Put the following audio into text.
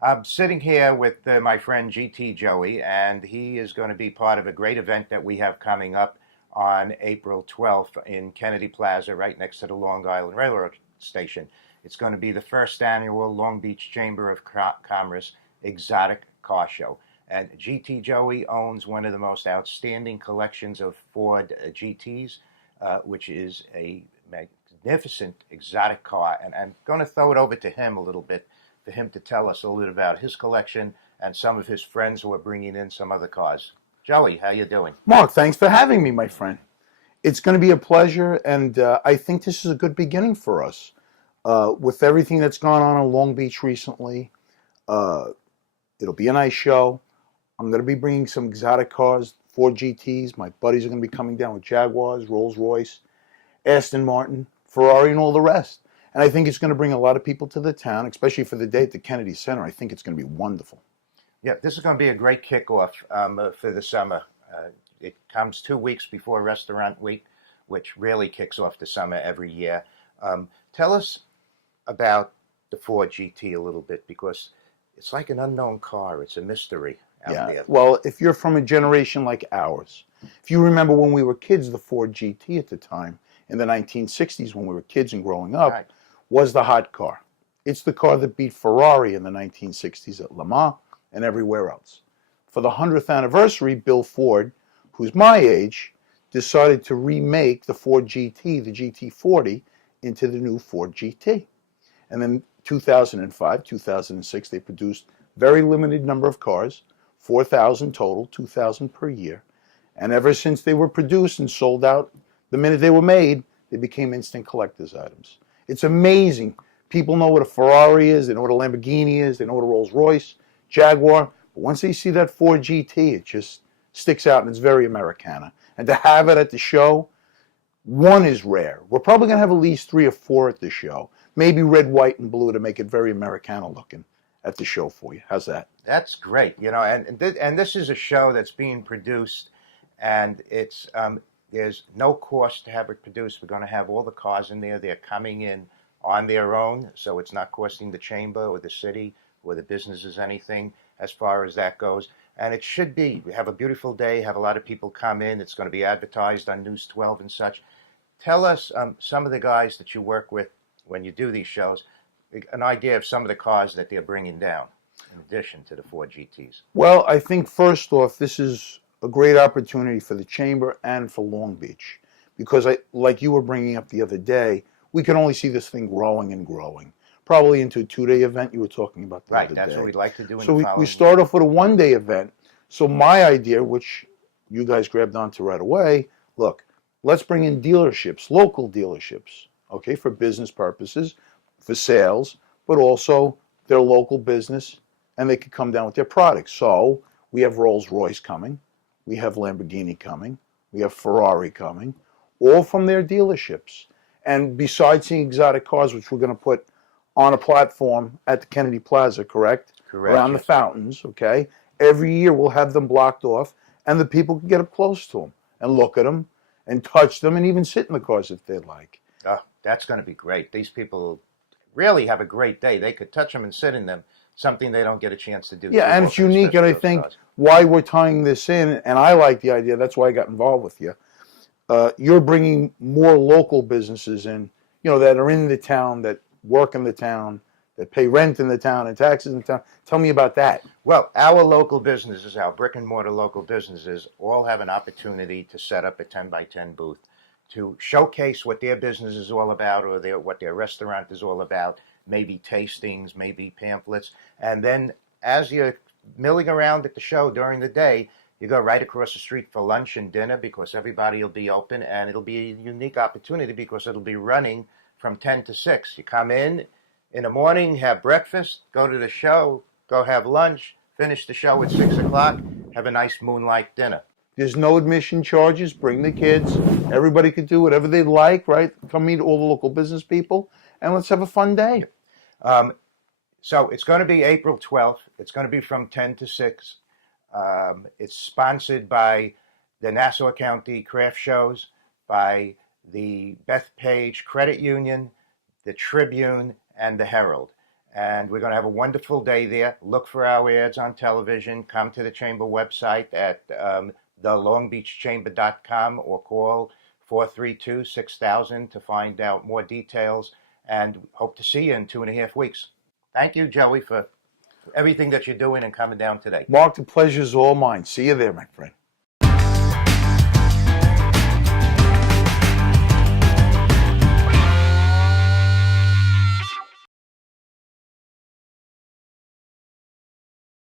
I'm sitting here with my friend GT Joey, and he is going to be part of a great event that we have coming up on April 12th in Kennedy Plaza, right next to the Long Island Railroad Station. It's going to be the first annual Long Beach Chamber of Commerce Exotic Car Show. And GT Joey owns one of the most outstanding collections of Ford GTs, which is a magnificent exotic car. And I'm going to throw it over to him a little bit for him to tell us a little bit about his collection and some of his friends who are bringing in some other cars. Joey, how you doing? Mark, thanks for having me, my friend. It's going to be a pleasure, and I think this is a good beginning for us. With everything that's gone on in Long Beach recently, uh, it'll be a nice show. I'm going to be bringing some exotic cars, Ford GTs. My buddies are going to be coming down with Jaguars, Rolls-Royce, Aston Martin, Ferrari, and all the rest. And I think it's going to bring a lot of people to the town, especially for the day at the Kennedy Center. I think it's going to be wonderful. Yeah, this is going to be a great kickoff for the summer. It comes 2 weeks before Restaurant Week, which really kicks off the summer every year. Tell us about the Ford GT a little bit, because it's like an unknown car. It's a mystery out there. Well, if you're from a generation like ours, if you remember when we were kids, the Ford GT at the time, in the 1960s when we were kids and growing up, Right. was the hot car. It's the car that beat Ferrari in the 1960s at Le Mans and everywhere else. For the 100th anniversary, Bill Ford, who's my age, decided to remake the Ford GT, the GT40, into the new Ford GT. And then 2005, 2006, they produced very limited number of cars, 4,000 total, 2,000 per year. And ever since they were produced and sold out, the minute they were made, they became instant collector's items. It's amazing. People know what a Ferrari is, they know what a Lamborghini is, they know what a Rolls Royce, Jaguar. But once they see that Ford GT, it just sticks out, and it's very Americana. And to have it at the show, one is rare. We're probably going to have at least 3 or 4 at the show. Maybe red, white, and blue to make it very Americana looking at the show for you. How's that? That's great. And this is a show that's being produced, and it's there's no cost to have it produced. We're going to have all the cars in there. They're coming in on their own, so it's not costing the chamber or the city or the businesses anything as far as that goes. And it should be. We have a beautiful day, have a lot of people come in. It's going to be advertised on News 12 and such. Tell us some of the guys that you work with when you do these shows, an idea of some of the cars that they're bringing down in addition to the Ford GTs. Well, I think first off, this is a great opportunity for the Chamber and for Long Beach, because like you were bringing up the other day, we can only see this thing growing and growing. Probably into a 2-day event you were talking about the Right, other that's day. what we'd like to do in So the we following start year. off with a 1-day event. So my idea, which you guys grabbed onto right away, look, let's bring in dealerships, local dealerships, okay, for business purposes, for sales, but also their local business, and they could come down with their products. So we have Rolls-Royce coming, we have Lamborghini coming, we have Ferrari coming, all from their dealerships. And besides seeing exotic cars, which we're going to put on a platform at the Kennedy Plaza, correct? Correct, Around the yes. fountains, okay? Every year we'll have them blocked off, and the people can get up close to them and look at them and touch them and even sit in the cars if they'd like. Oh, that's going to be great. These people really have a great day. They could touch them and sit in them, something they don't get a chance to do too Yeah, and it's often, unique, and especially I those think cars. why we're tying this in, and I like the idea, that's why I got involved with you. You're bringing more local businesses in, that are in the town, that work in the town, that pay rent in the town and taxes in the town. Tell me about that. Well, our local businesses, our brick and mortar local businesses, all have an opportunity to set up a 10 by 10 booth to showcase what their business is all about, or what their restaurant is all about, maybe tastings, maybe pamphlets. And then as you're milling around at the show during the day, you go right across the street for lunch and dinner, because everybody will be open, and it'll be a unique opportunity because it'll be running from 10 to 6. You come in the morning, have breakfast, go to the show, go have lunch, finish the show at 6 o'clock, have a nice moonlight dinner. There's no admission charges. Bring the kids. Everybody could do whatever they like, right? Come meet all the local business people, and let's have a fun day. Um, so it's going to be April 12th. It's going to be from 10 to 6. It's sponsored by the Nassau County Craft Shows, by the Bethpage Credit Union, the Tribune, and the Herald. And we're going to have a wonderful day there. Look for our ads on television. Come to the Chamber website at thelongbeachchamber.com or call 432-6000 to find out more details. And hope to see you in 2.5 weeks. Thank you, Joey, for everything that you're doing and coming down today. Mark, the pleasure is all mine. See you there, my friend.